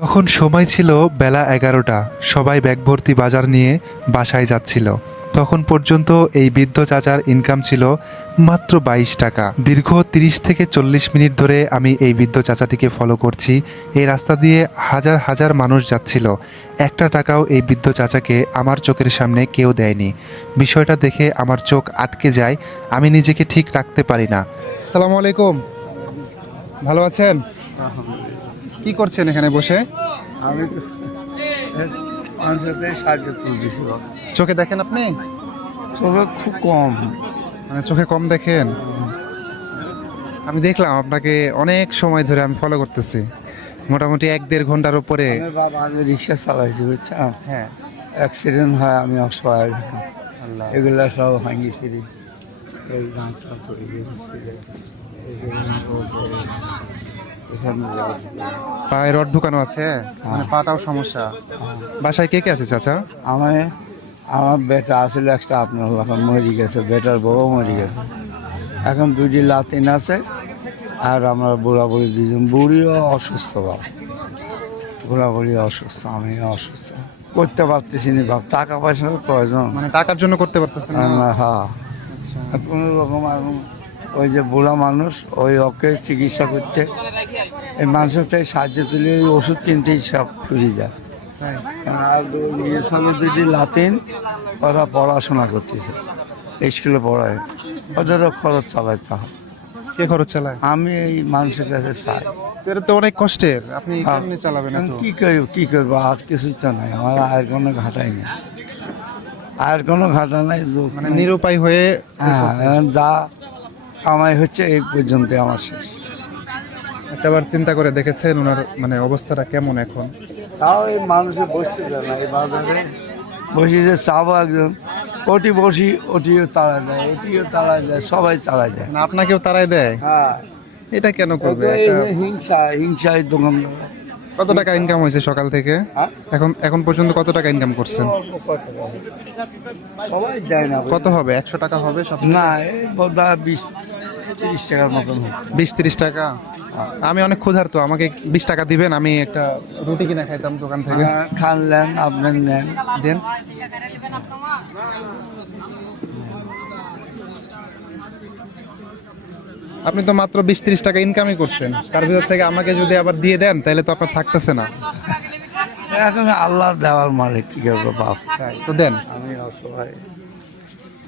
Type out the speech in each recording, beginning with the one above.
তখন সময় ছিল বেলা এগারোটা। সবাই ব্যাগ ভর্তি বাজার নিয়ে বাসায় যাচ্ছিল। তখন পর্যন্ত এই বৃদ্ধ চাচার ইনকাম ছিল মাত্র বাইশ টাকা। দীর্ঘ তিরিশ থেকে চল্লিশ মিনিট ধরে আমি এই বৃদ্ধ চাচাটিকে ফলো করছি। এই রাস্তা দিয়ে হাজার হাজার মানুষ যাচ্ছিল। একটা টাকাও এই বৃদ্ধ চাচাকে আমার চোখের সামনে কেউ দেয়নি। বিষয়টা দেখে আমার চোখ আটকে যায়। আমি নিজেকে ঠিক রাখতে পারি না। সালাম আলাইকুম। ভালো আছেন? কি করছেন এখানে বসে? আমি মানুষের সাহায্য তুলতেছি চোখে দেখেন আপনি? চোখে খুব কম। মানে চোখে কম দেখেন? আমি দেখলাম আপনাকে অনেক সময় ধরে আমি ফলো করতেছি। মোটামুটি এক দেড় ঘণ্টার উপরে। আমি রিক্সা চালাইছি বুঝছেন? হ্যাঁ। অ্যাক্সিডেন্ট হয় আমি অসহায়। আল্লাহ। এগুলা সব এই পায়ে রড ঢুকানো আছে? মানে পাটাও সমস্যা। বাসায় কে কে আছে চাচা? আমি আমার বেটা আসলে একটা আপনার এখন মরে গেছে বেটার বউ মরে গেছে। এখন দুটি লাতিন আছে আর আমরা বুড়া বুড়ি দুজন বুড়িও অসুস্থ বাপ। বুড়া বুড়ি অসুস্থ আমি অসুস্থ। করতে পারতেছি না বাপ টাকা পয়সার প্রয়োজন। মানে টাকার জন্য করতে পারতেছেন না। আমরা হ্যাঁ। কোনো রকম এখন ওই যে বুড়া মানুষ ওই ওকে চিকিৎসা করতে। এই মানুষের থেকে সাহায্য তুলে ওই ওষুধ কিনতেই সব ফুরিয়ে যায়। আর ইয়ে সঙ্গে দুটি লাতিন ওরা পড়াশোনা করতেছে স্কুলে পড়ায়। ওদেরও খরচ চালাইতে হয়। কে খরচ চালায়? আমি এই মানুষের কাছে চাই। এটা তো অনেক কষ্টের আপনি হ্যাঁ। কেমনে চালাবেন? কি করব কি করব? আজ কিছু তো নাই। আমার আর কোনো ঘাটাই নেই। আর কোনো ঘাটা নাই মানে নিরুপায় হয়ে হ্যাঁ যা কামাই হচ্ছে এই পর্যন্ত আমার শেষ। একটাবার চিন্তা করে দেখেছেন ওনার মানে অবস্থাটা কেমন এখন? তাও এই মানুষে বসতে দেয় না এই বাজারে বসি যে চাবো একজন। ওটি বসি ওটিও তাড়া দেয় ওটিও তাড়া যায় সবাই তাড়া যায় মানে আপনাকেও তারাই দেয়? হ্যাঁ। এটা কেন করবে? হিংসা হিংসায় দোকানদার। কত টাকা ইনকাম হয়েছে সকাল থেকে? হ্যাঁ? এখন এখন পর্যন্ত কত টাকা ইনকাম করছেন? কত হবে? একশো টাকা হবে সব? না বিশ তিরিশ টাকার মতন। বিশ তিরিশ টাকা? আমি অনেক ক্ষুধার্ত আমাকে বিশ টাকা দিবেন আমি একটা রুটি কিনে খাইতাম দোকান থেকে। খান নেন আপনি নেন। দেন। আপনি তো মাত্র বিশ তিরিশ টাকা ইনকামই করছেন। তার ভিতর থেকে আমাকে যদি আবার দিয়ে দেন তাহলে তো আপনার থাকতেছে না। এখন আল্লাহ দেওয়ার মালিক কি করব বাপ? তাই তো দেন। আমি অসহায়।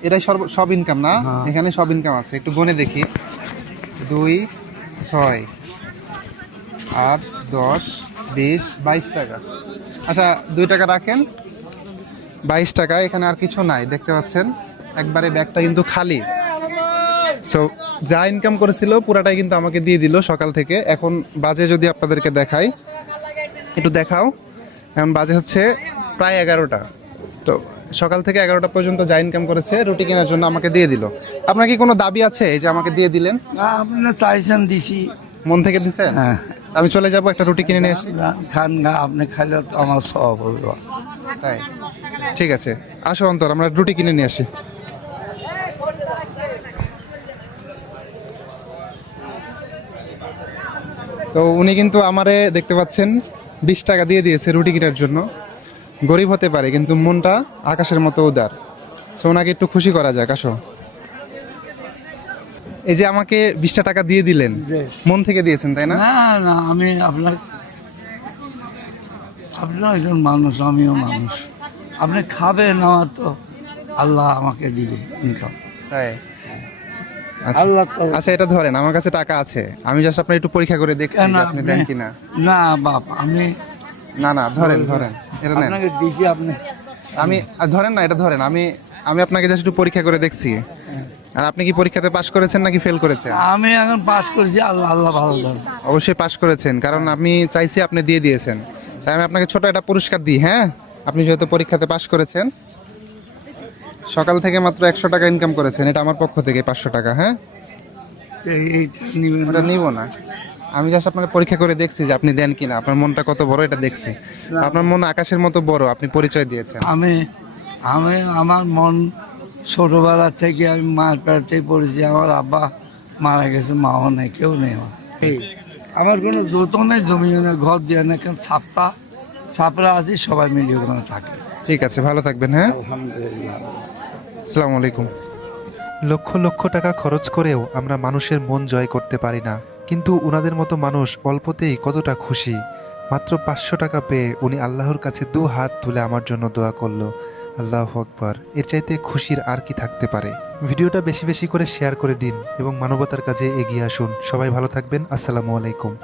এটাই সর্ব সব ইনকাম না? হ্যাঁ। এখানে সব ইনকাম আছে। একটু গনে দেখি। দুই ছয় আট দশ বিশ বাইশ টাকা। আচ্ছা দুই টাকা রাখেন। বাইশ টাকা এখানে আর কিছু নাই দেখতে পাচ্ছেন? একবারে ব্যাগটা কিন্তু খালি। সো যা ইনকাম করেছিল পুরাটাই কিন্তু আমাকে দিয়ে দিল সকাল থেকে। এখন বাজে যদি আপনাদেরকে দেখাই একটু দেখাও। এখন বাজে হচ্ছে প্রায় এগারোটা। তো সকাল থেকে এগারোটা পর্যন্ত যা ইনকাম করেছে রুটি কেনার জন্য আমাকে দিয়ে দিল। আপনার কি কোনো দাবি আছে এই যে আমাকে দিয়ে দিলেন? আপনি চাইছেন দিছি। মন থেকে দিছেন? হ্যাঁ। আমি চলে যাব একটা রুটি কিনে নিয়ে আসি। না, খান না আপনি খাইলে আমার সব তাই? ঠিক আছে আসো অন্তর আমরা রুটি কিনে নিয়ে আসি। তো উনি কিন্তু আমারে দেখতে পাচ্ছেন বিশ টাকা দিয়ে দিয়েছে রুটি কেনার জন্য। গরিব হতে পারে কিন্তু মনটা আকাশের মতো উদার। সো ওনাকে একটু খুশি করা যাক আসো। এই যে আমাকে বিশটা টাকা দিয়ে দিলেন মন থেকে দিয়েছেন তাই না? না না আমি আপনার আপনার একজন মানুষ আমিও মানুষ। আপনি খাবেন আমার তো আল্লাহ আমাকে দিবে ইনকাম তাই? আচ্ছা। আল্লাহ তো আচ্ছা এটা ধরেন আমার কাছে টাকা আছে। আমি জাস্ট আপনার একটু পরীক্ষা করে দেখছি আপনি দেন কিনা। না বাপ আমি না না ধরেন ধরেন। এটা নেন। আপনাকে দিছি আপনি। আমি ধরেন না এটা ধরেন আমি আমি আপনাকে জাস্ট একটু পরীক্ষা করে দেখছি। আর আপনি কি পরীক্ষাতে পাশ করেছেন নাকি ফেল করেছেন? আমি এখন পাস করেছি আল্লাহ আল্লাহ ভালো অবশ্যই পাশ করেছেন কারণ আমি চাইছি আপনি দিয়ে দিয়েছেন। তাই আমি আপনাকে ছোট একটা পুরস্কার দিই হ্যাঁ? আপনি যেহেতু পরীক্ষাতে পাশ করেছেন সকাল থেকে মাত্র একশো টাকা ইনকাম করেছেন এটা আমার পক্ষ থেকে পাঁচশো টাকা হ্যাঁ? ওটা নিব না। আমি জাস্ট আপনাকে পরীক্ষা করে দেখছি যে আপনি দেন কিনা। আপনার মনটা কত বড় এটা দেখছি। আপনার মন আকাশের মতো বড় আপনি পরিচয় দিয়েছেন। আমি আমি আমার মন ছোটবেলা থেকে আমি মার পেড়তেই পড়েছি। আমার আব্বা মারা গেছে মাও নেই কেউ নেই আমার। এই আমার কোনো যৌত নেই জমি নেই ঘর দিয়ে না কেন ছাপড়া ছাপড়া আছি সবাই মিলে ওখানে থাকে। ঠিক আছে ভালো থাকবেন হ্যাঁ? আলহামদুলিল্লাহ। আসসালামু আলাইকুম। লক্ষ লক্ষ টাকা খরচ করেও আমরা মানুষের মন জয় করতে পারি না। কিন্তু ওনাদের মতো মানুষ অল্পতেই কতটা খুশি। মাত্র পাঁচশো টাকা পেয়ে উনি আল্লাহর কাছে দু হাত তুলে আমার জন্য দোয়া করল। আল্লাহ আকবার। এর চাইতে খুশির আর কি থাকতে পারে? ভিডিওটা বেশি বেশি করে শেয়ার করে দিন এবং মানবতার কাজে এগিয়ে আসুন। সবাই ভালো থাকবেন। আসসালামু আলাইকুম।